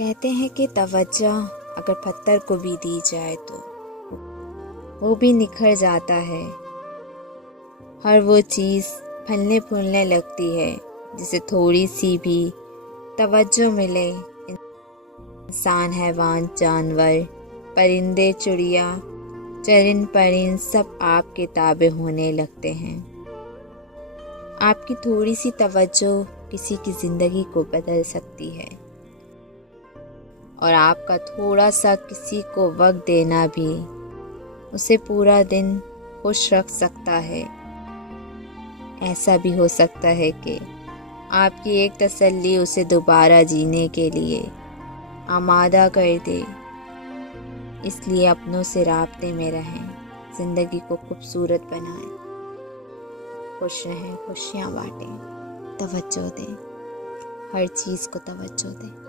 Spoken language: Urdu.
کہتے ہیں کہ توجہ اگر پتھر کو بھی دی جائے تو وہ بھی نکھر جاتا ہے۔ ہر وہ چیز پھلنے پھولنے لگتی ہے جسے تھوڑی سی بھی توجہ ملے۔ انسان، حیوان، جانور، پرندے، چڑیا، چرند پرند سب آپ کے تابع ہونے لگتے ہیں۔ آپ کی تھوڑی سی توجہ کسی کی زندگی کو بدل سکتی ہے، اور آپ کا تھوڑا سا کسی کو وقت دینا بھی اسے پورا دن خوش رکھ سکتا ہے۔ ایسا بھی ہو سکتا ہے کہ آپ کی ایک تسلی اسے دوبارہ جینے کے لیے آمادہ کر دے۔ اس لیے اپنوں سے رابطے میں رہیں، زندگی کو خوبصورت بنائیں، خوش رہیں، خوشیاں بانٹیں، توجہ دیں، ہر چیز کو توجہ دیں۔